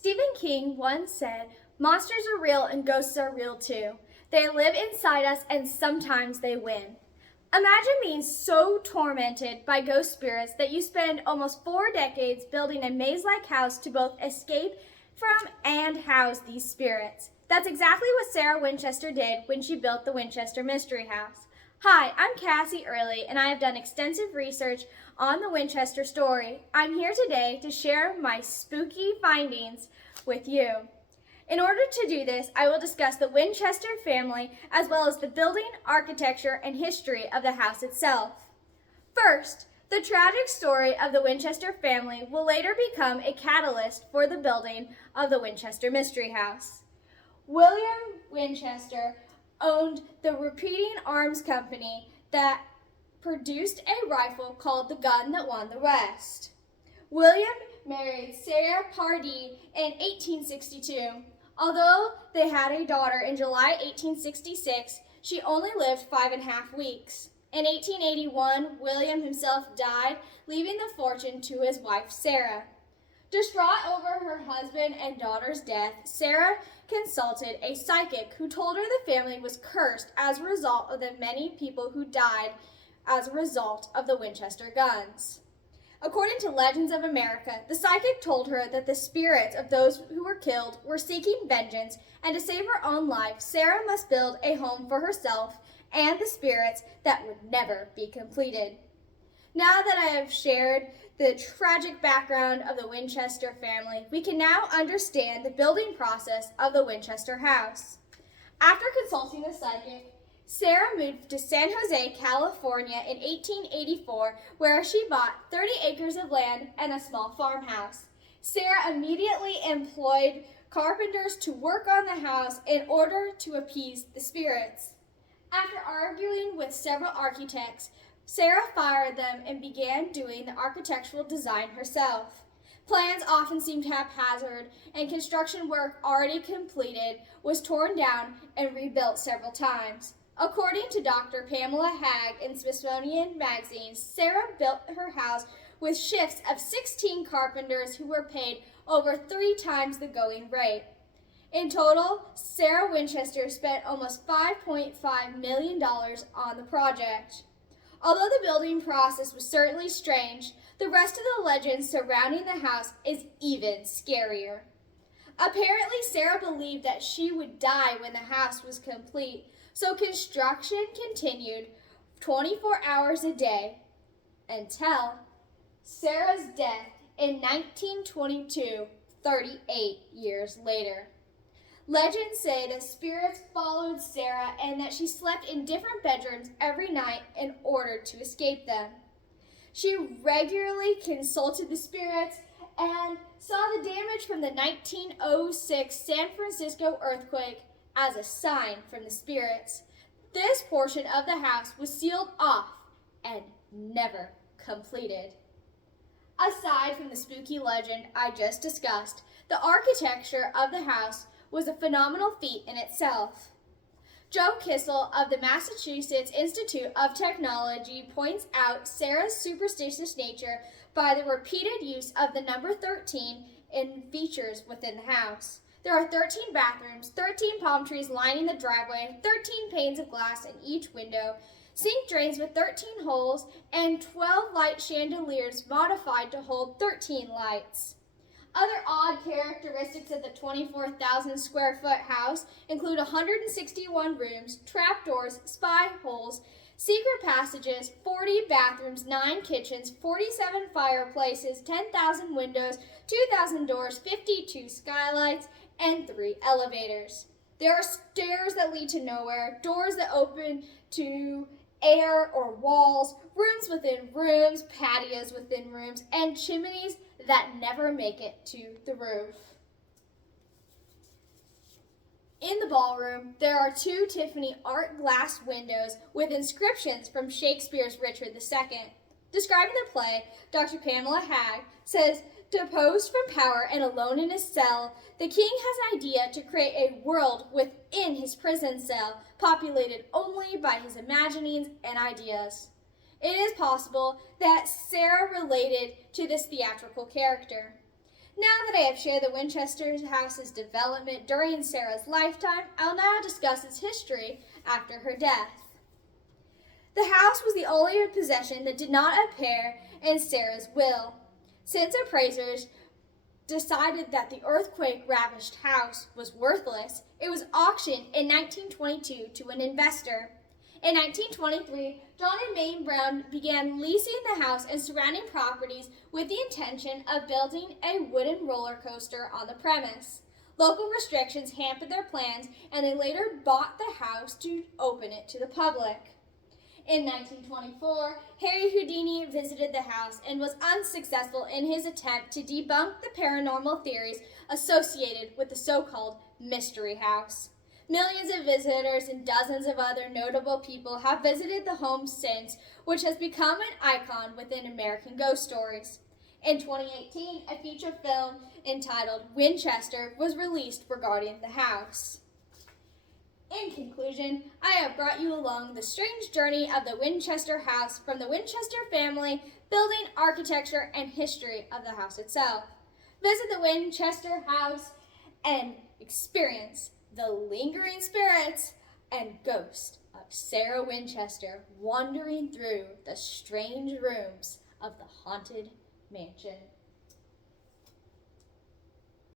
Stephen King once said, "Monsters are real and ghosts are real too. They live inside us and sometimes they win." Imagine being so tormented by ghost spirits that you spend almost 4 decades building a maze-like house to both escape from and house these spirits. That's exactly what Sarah Winchester did when she built the Winchester Mystery House. Hi, I'm Cassie Early, and I have done extensive research on the Winchester story. I'm here today to share my spooky findings with you. In order to do this, I will discuss the Winchester family as well as the building, architecture, and history of the house itself. First, the tragic story of the Winchester family will later become a catalyst for the building of the Winchester Mystery House. William Winchester owned the Repeating Arms Company that produced a rifle called the Gun That Won the West. William married Sarah Pardee in 1862. Although they had a daughter in July 1866, she only lived 5.5 weeks. In 1881, William himself died, leaving the fortune to his wife, Sarah. Distraught over her husband and daughter's death, Sarah consulted a psychic who told her the family was cursed as a result of the many people who died as a result of the Winchester guns. According to Legends of America, the psychic told her that the spirits of those who were killed were seeking vengeance, and to save her own life, Sarah must build a home for herself and the spirits that would never be completed. Now that I have shared the tragic background of the Winchester family, we can now understand the building process of the Winchester house. After consulting the psychic, Sarah moved to San Jose, California in 1884, where she bought 30 acres of land and a small farmhouse. Sarah immediately employed carpenters to work on the house in order to appease the spirits. After arguing with several architects, Sarah fired them and began doing the architectural design herself. Plans often seemed haphazard, and construction work already completed was torn down and rebuilt several times. According to Dr. Pamela Hagg in Smithsonian Magazine, Sarah built her house with shifts of 16 carpenters who were paid over 3 times the going rate. In total, Sarah Winchester spent almost $5.5 million on the project. Although the building process was certainly strange, the rest of the legends surrounding the house is even scarier. Apparently, Sarah believed that she would die when the house was complete, so construction continued 24 hours a day until Sarah's death in 1922, 38 years later. Legends say that spirits followed Sarah and that she slept in different bedrooms every night in order to escape them. She regularly consulted the spirits and saw the damage from the 1906 San Francisco earthquake as a sign from the spirits. This portion of the house was sealed off and never completed. Aside from the spooky legend I just discussed, the architecture of the house was a phenomenal feat in itself. Joe Kissel of the Massachusetts Institute of Technology points out Sarah's superstitious nature by the repeated use of the number 13 in features within the house. There are 13 bathrooms, 13 palm trees lining the driveway, 13 panes of glass in each window, sink drains with 13 holes, and 12 light chandeliers modified to hold 13 lights. Other odd characteristics of the 24,000 square foot house include 161 rooms, trapdoors, spy holes, secret passages, 40 bathrooms, 9 kitchens, 47 fireplaces, 10,000 windows, 2,000 doors, 52 skylights, and 3 elevators. There are stairs that lead to nowhere, doors that open to air or walls, rooms within rooms, patios within rooms, and chimneys that never make it to the roof. In the ballroom, there are 2 Tiffany art glass windows with inscriptions from Shakespeare's Richard II. Describing the play, Dr. Pamela Hagg says, "Deposed from power and alone in his cell, the king has an idea to create a world within his prison cell, populated only by his imaginings and ideas." It is possible that Sarah related to this theatrical character. Now that I have shared the Winchester house's development during Sarah's lifetime, I'll now discuss its history after her death. The house was the only possession that did not appear in Sarah's will. Since appraisers decided that the earthquake-ravaged house was worthless, it was auctioned in 1922 to an investor. In 1923, John and Mae Brown began leasing the house and surrounding properties with the intention of building a wooden roller coaster on the premise. Local restrictions hampered their plans, and they later bought the house to open it to the public. In 1924, Harry Houdini visited the house and was unsuccessful in his attempt to debunk the paranormal theories associated with the so-called Mystery House. Millions of visitors and dozens of other notable people have visited the home since, which has become an icon within American ghost stories. In 2018, a feature film entitled Winchester was released regarding the house. In conclusion, I have brought you along the strange journey of the Winchester house from the Winchester family, building, architecture, and history of the house itself. Visit the Winchester house and experience the lingering spirits and ghost of Sarah Winchester wandering through the strange rooms of the haunted mansion.